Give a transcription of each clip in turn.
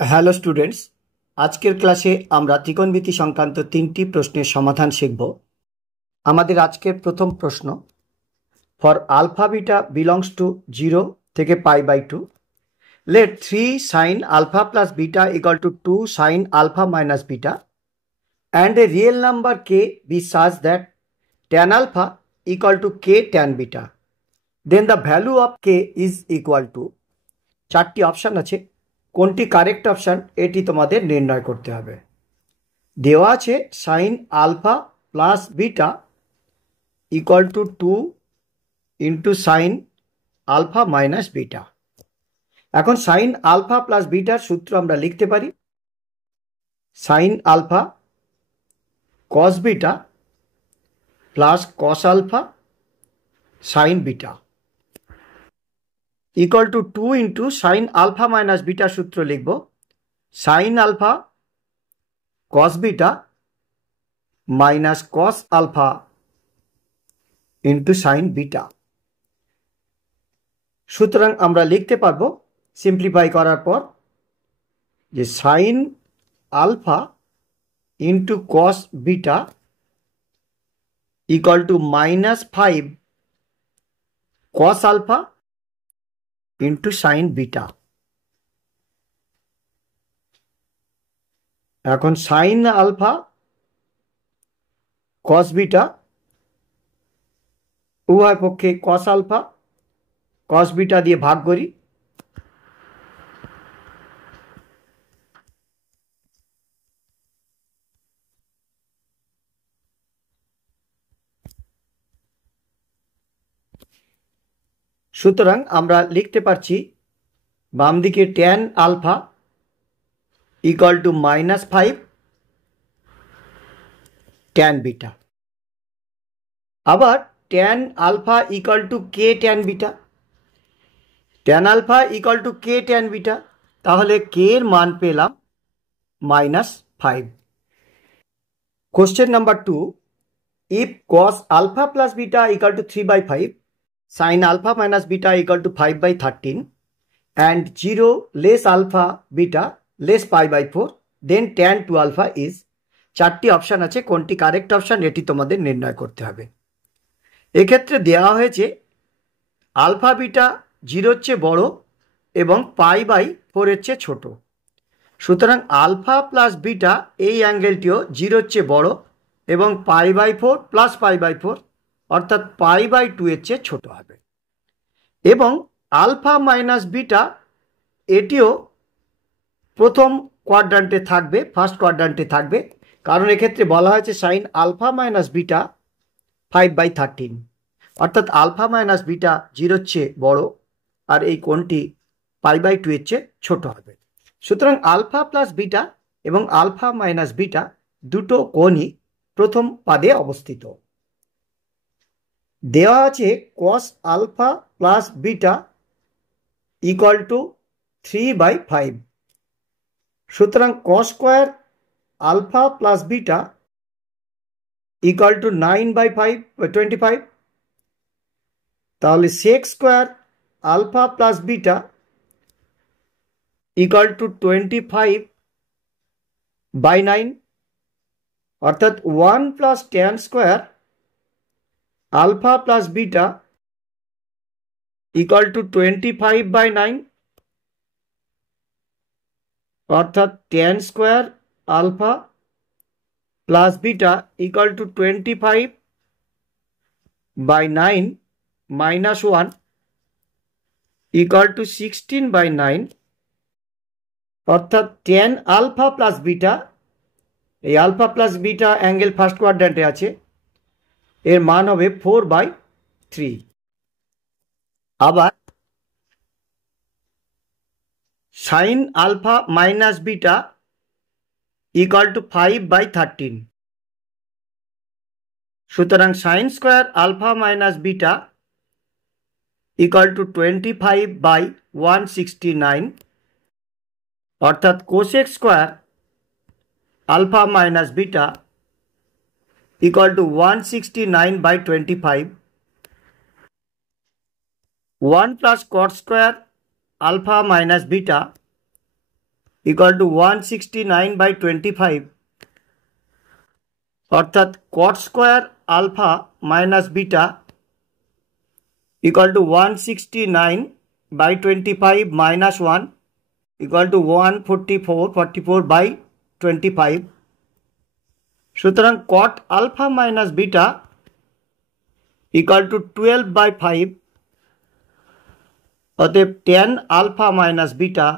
Hello students, আজকের ক্লাসে আমরা ত্রিকোণমিতি সংক্রান্ত 3টি প্রশ্নের সমাধান শিখব। আমাদের আজকের প্রথম প্রশ্ন, for alpha beta belongs to 0 থেকে π/2, let 3 sin alpha plus beta equal to 2 sin alpha minus beta and a real number k be such that tan alpha equal to k tan beta, then the value of k is equal to। 4টি option আছে, কোনটি correct option এটি তোমাদের নির্ণয় করতে হবে। দেওয়া আছে sine alpha plus beta equal to 2 into sine alpha minus beta. এখন সাইন আলফা প্লাস বিটার সূত্র আমরা লিখতে পারি sine alpha cos beta plus cos alpha sine beta equal to 2 into sine alpha minus beta সূত্র লিখব sine alpha cos beta minus cos alpha into sine beta. সুতরাং আমরা লিখতে পারবো সিম্পলিফাই করার পর যে sine alpha into cos beta equal to -5 cos alpha into sine beta. এখন সাইন আলফা কস বিটা উভয় পক্ষে কস আলফা কস বিটা দিয়ে ভাগ করি, সুতরাং আমরা লিখতে পারছি বাম দিকে tan alpha equal to -5 tan beta, আবার tan alpha equal to K tan beta, tan alpha equal to K tan beta, তাহলে কে এর মান পেলাম -5। Question number 2, if cos alpha plus beta equal to 3/5, sin alpha minus beta equal to 5/13 and 0 less alpha beta less π/4, then tan 2 alpha is। 4টি option আছে, কোনটি correct option এটি তোমাদের নির্ণয় করতে হবে। এক্ষেত্রে দেওয়া হয়েছে আলফা বিটা 0-র চেয়ে বড় এবং π/4 এর চেয়ে ছোট, সুতরাং আলফা প্লাস বিটা এই অ্যাঙ্গেলটিও 0-র চেয়ে বড় এবং π/4 প্লাস π/4 অর্থাৎ π/2 এর চেয়ে ছোট হবে, এবং আলফা মাইনাস বিটা এটিও প্রথম কোয়াড্রান্টে থাকবে, ফার্স্ট কোয়াড্রান্টে থাকবে, কারণ এক্ষেত্রে বলা হয়েছে সাইন আলফা মাইনাস বিটা 5/13 অর্থাৎ আলফা মাইনাস বিটা 0-র চেয়ে বড় আর এই কোণটি π/2 এর চেয়ে ছোট হবে। সুতরাং আলফা প্লাস বিটা এবং আলফা মাইনাস বিটা দুটো কোণই প্রথম পাদে অবস্থিত। দেওয়া আছে cos alpha plus beta equal to 3/5, সুতরাং cos square alpha plus beta equal to 9/25, তাহলে sec square alpha plus beta equal to 25/9 অর্থাৎ 1 plus tan square alpha plus beta equal to 25/9 অর্থাৎ tan square alpha plus beta equal to 25/9 minus 1 equal to 16/9 অর্থাৎ tan alpha plus beta, এই alpha plus beta angle first কোয়াড্রান্টে আছে, এর মান হবে 4/3। আবার sine alpha minus beta equal to 5/13, সুতরাং sine square alpha minus beta equal to 25/169 অর্থাৎ cosec square alpha minus beta equal to 169/25, 1 plus cot square alpha minus beta equal to 169/25 অর্থাৎ cot square alpha minus beta equal to 169/25 minus 1 equal to 144/25 সুতরাং cot alpha minus beta equal to 12/5 অতএব tan alpha minus beta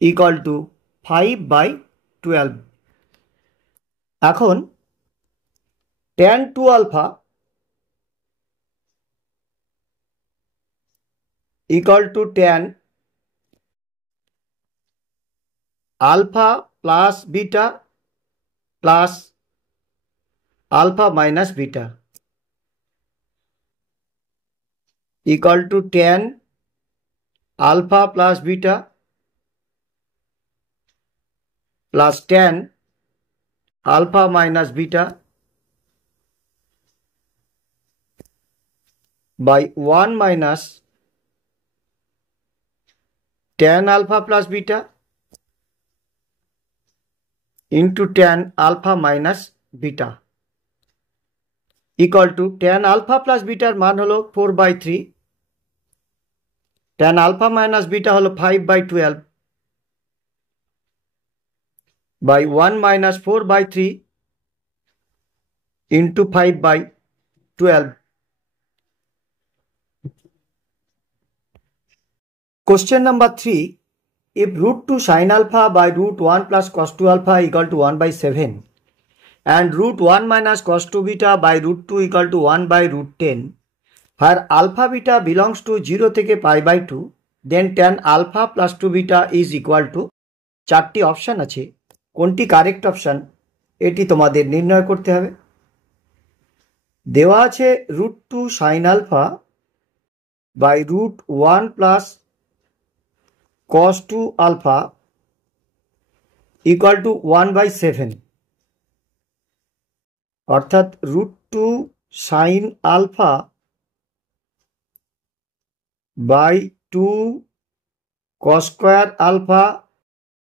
equal to 5/12 এখন tan 2 alpha equal to tan alpha plus beta plus alpha minus beta equal to tan alpha plus beta plus tan alpha minus beta by 1 minus tan alpha plus beta into tan alpha minus beta equal to tan alpha plus beta मान hello 4/3 tan alpha minus beta hello 5/12 by 1 minus 4/3 into 5/12 question number 3 if root 2 sin alpha by root 1 plus cos 2 alpha equal to 1/7 and root 1 minus cos 2 beta by root 2 equal to 1/√10 where alpha beta belongs to 0 থেকে pi/2 then tan alpha plus 2 beta is equal to চারটি option আছে কোনটি correct option এটি তোমাদের নির্ণয় করতে হবে দেওয়া আছে √2 sin alpha by root 1 plus cos 2 alpha equal to 1/7 অর্থাৎ √2 sin alpha by 2 cos square alpha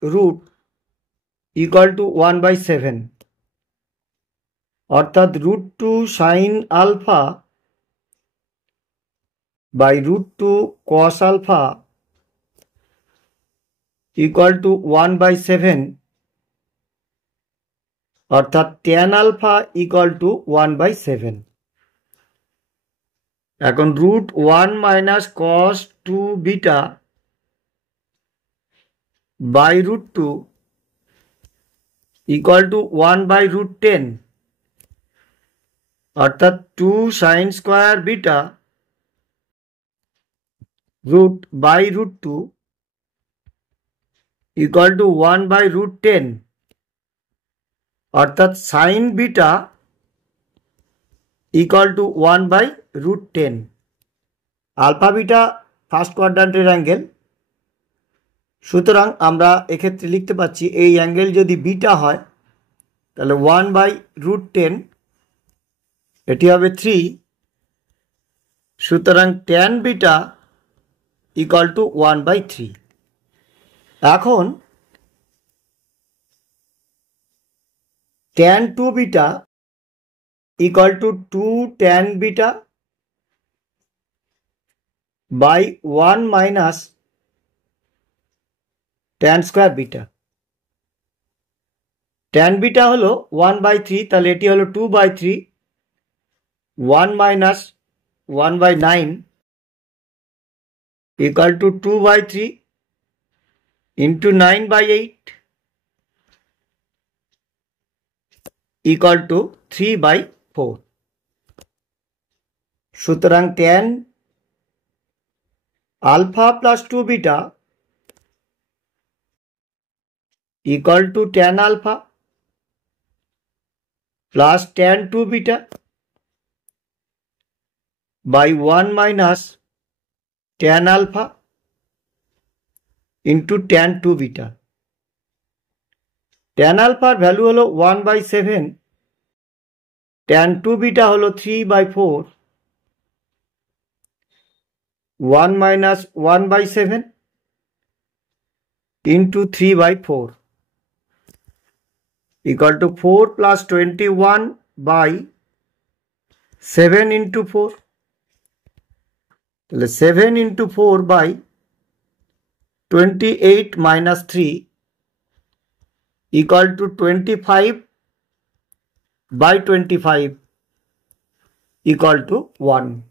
root equal to 1/7 অর্থাৎ √2 sin alpha by √2 cos alpha equal to 1/7 অর্থাৎ tan alpha equal to 1/7 এখন √1 minus cos 2 beta by √2 equal to 1/√10 অর্থাৎ 2 sin square beta root by √2 equal to 1/√10 অর্থাৎ sin beta equal to 1/√10 alpha beta first কোয়াড্রান্টের angle সুতরাং আমরা এক্ষেত্রে লিখতে পাচ্ছি এই অ্যাঙ্গেল যদি বিটা হয় তাহলে 1/√10 এটি হবে 3 সুতরাং tan বিটা equal to 1/3 এখন tan 2 beta equal to 2 tan beta by 1 minus tan square beta tan beta হলো 1/3 তাহলে এটি হলো 2/3 1 minus 1/9 equal to 2/3 into 9/8 equal to 3/4 সুতরাং tan alpha plus 2 beta equal to tan alpha plus tan 2 beta by 1 minus tan alpha into tan 2 beta tan alpha value হলো 1/7 tan 2 beta হলো 3/4 1 minus 1/7 into 3 by 4 equal to 4 plus 21 by 7 into 4. 7 into 4 by 28 minus 3 equal to 25 by 25 equal to 1.